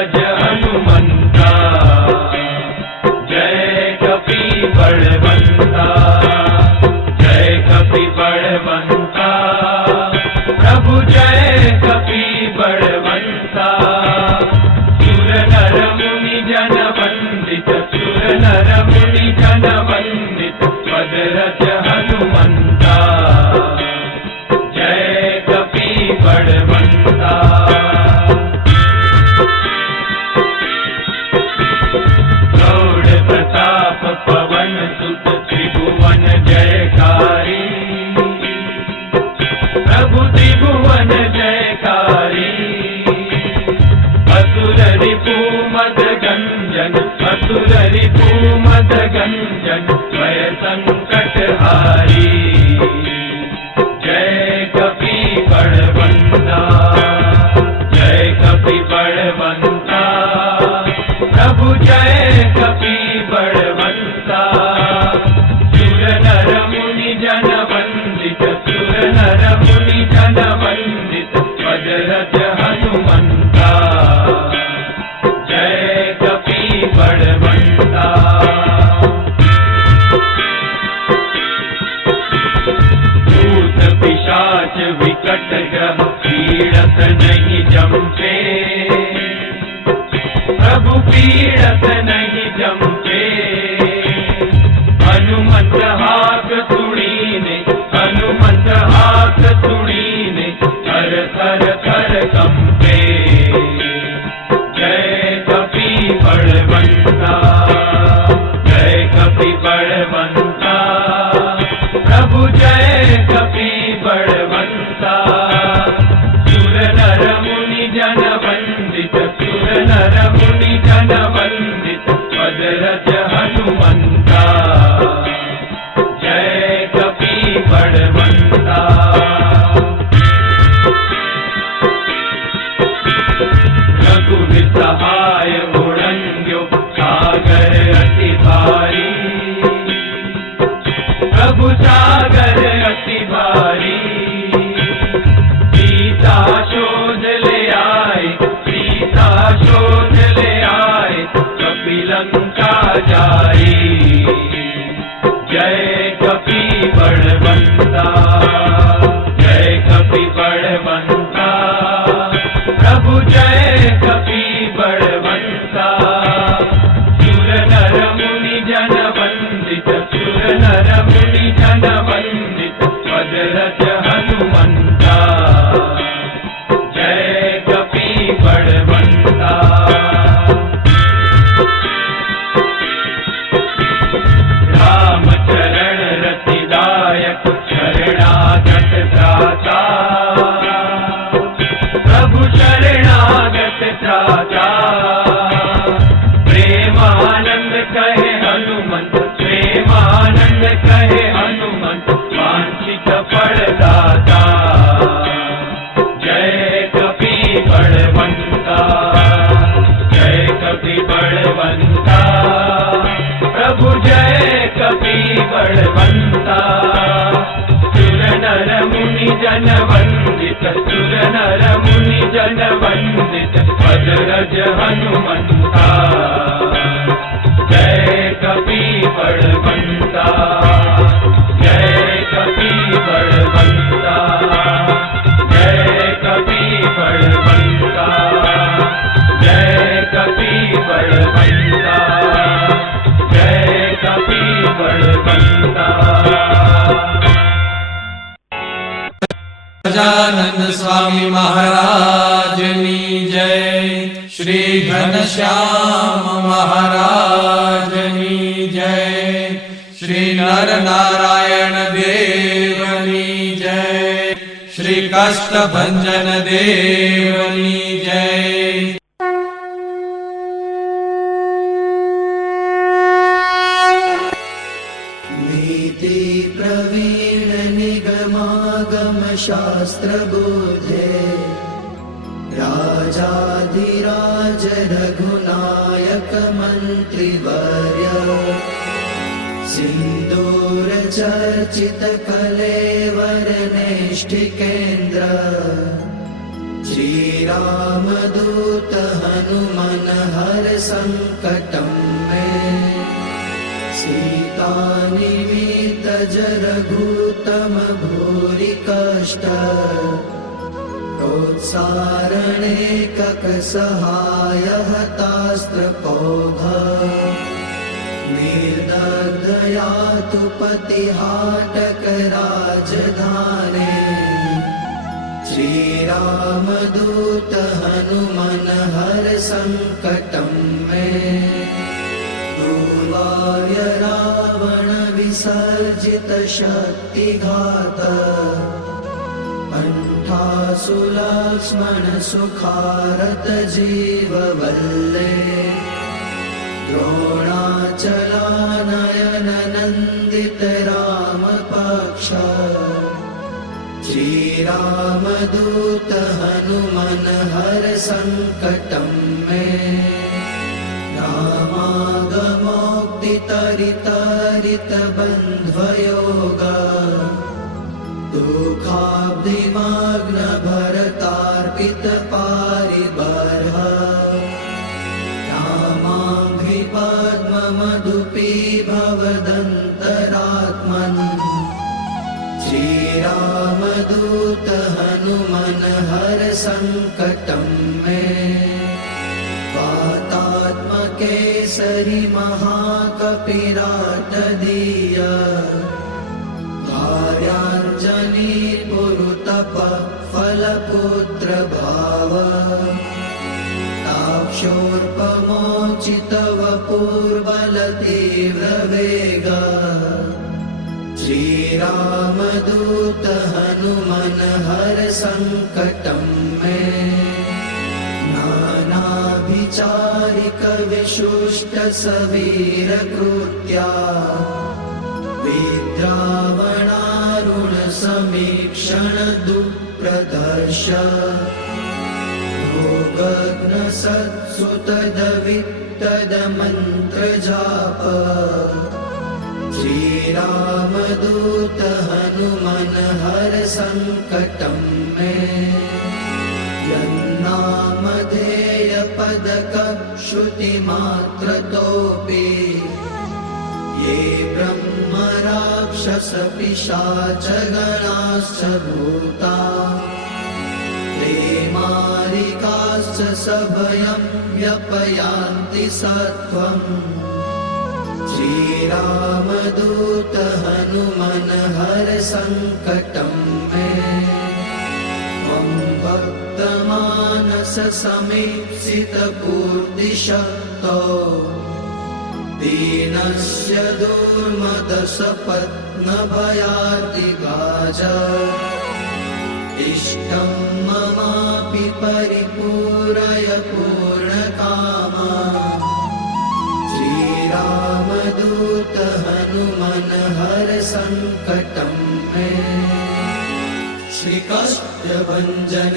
रज हनुमंता, जय कपि बलवंता, जय कपि बलवंता, प्रभु जय कपि बलवंता। सुर नर मुनि जन वंदित, सुर नर मुनि जन वंदित, पद रज हनुमंता, जय कपि बलवंता। गौड़ प्रताप पवन सुत, त्रिभुवन जयकारी, प्रभु त्रिभुवन जयकारी। असुर रिपु मद गंजन, असुर रिपु मद गंजन, भय संकट हारी, जय कपि बलवंता, जय कपि बलवंता, प्रभु जय कपि बलवंता। सुर नर मुनि जन वंदित, सुर नर मुनि जन वंदित, पद रज हनुमंता, जय कपि बलवंता। भूत पिशाच विकट ग्रह पीड़त नहीं जमते, प्रभु पीड़त नहीं जमते। हनुमंत हाथ सुनीने, हनुमंत हाथ सुनीने, थर थर थर कंपे, जय कपि बलवंता, जय कपि बलवंता, प्रभु जय कपि बलवंता। सुर नर मुनि जन वंदित, सुर नर मुनि जन वंदित, पद रज हनुमंता, जय कपि बलवंता। रघुवीर सहाय उड़ंग्यो, सागर अति भारी, प्रभु सागर अति भारी। सीता शोध ले आए, सीता शोध ले आए, कपि लंका जाई, जय कपि बलवंता, जय कपि बलवंता, प्रभु जय कपि बलवंता। सुर नर मुनि जन वंदित, सुर नर मुनि जन वंदित, पद रज हनुमंता, जय कपि बलवंता। राम चरण रतिदायक, शरणागत त्राता, प्रभु शरणागत त्राता। प्रेमानंद कहे हनुमंत, प्रेमानंद कहे हनुमंत, वांछित फलदाता, जय कपि बलवंता, जय कपि बलवंता, प्रभु जय कपि बलवंता। सुर नर मुनि जन वंदित, सुर नर मुनि जन वंदित, पद रज हनुमंता, जय कपि बलवंता, जय कपि बलवंता, जय कपि बलवंता, जय कपि बलवंता, जय कपि बलवंता। गजानन स्वामी महाराजनी जय, श्री घनश्याम महाराजनी जय, श्री नर नारायण देवनी जय, श्री कष्टभंजन देवनी जय। नीति प्रवीण निगमागम शास्त्र बोधे, राजाधिराज रघुनायक मंत्रिवर्य, सिंदूर चर्चित कलेवर नेष्टिकेन्द्र, श्री रामदूत हनुमंत सङ्कटं मे सीतानिमित्त जरघूतम भूरि कष्ट प्रोत्सारणे ककसहाय हतास्त्रपौघ निर्दग्धया तु पतिहाटक राजधाने श्रीरामदूत हनुमन हर संकटं मे दुर्वार्य रावण विसर्जित शक्तिघात कंठासु लक्ष्मण सुखारत जीववल्ले द्रोणाचलानयन नन्दित राम पक्ष श्रीरामदूत हनुमन हर संकटं मे रामागमोक्तितरितरित बन्ध्वयोग दुःखाब्धिमग्न भरतार्पित पारिबर्ह रामाङ्घ्रिपद्ममधुपी भवदन्तरात्मन् श्रीरामदूत हनुमन हर संकटं मे वातात्मकेसरि महाकपिराटदीय कार्याञ्जनी पुरुतप फलपुत्र भाव ताक्षोर्पमोचित वपुर्बल तीव्र वेग श्रीरामदूत हनुमन हर संकटं मे नानाभिचारिक विशुष्ट सवीर कृत्या विद्रावणारुण समीक्षण दुःप्रदर्श भोगग्न सत्सुतदवित्तद मन्त्र जाप श्रीरामदूत हनुमन हर संकटं मे यन्नामधेय पदक श्रुतिमात्रतोऽपि ये ब्रह्म राक्षस पिशाच गणाश्च भूता ते मारिकाश्च सभयं व्यपयान्ति सत्वम् श्रीरामदूत हनुमन हर संकटं मे त्वं भक्तमानस समीप्सित पूर्तिशक्तो दीनस्य दुर्मदसपत्न भयार्तिगाज इष्टं ममापि परिपूरय पूर्णकामा श्रीरामदूत हनुमन हर संकटं मे श्रीकाष्ठभञ्जन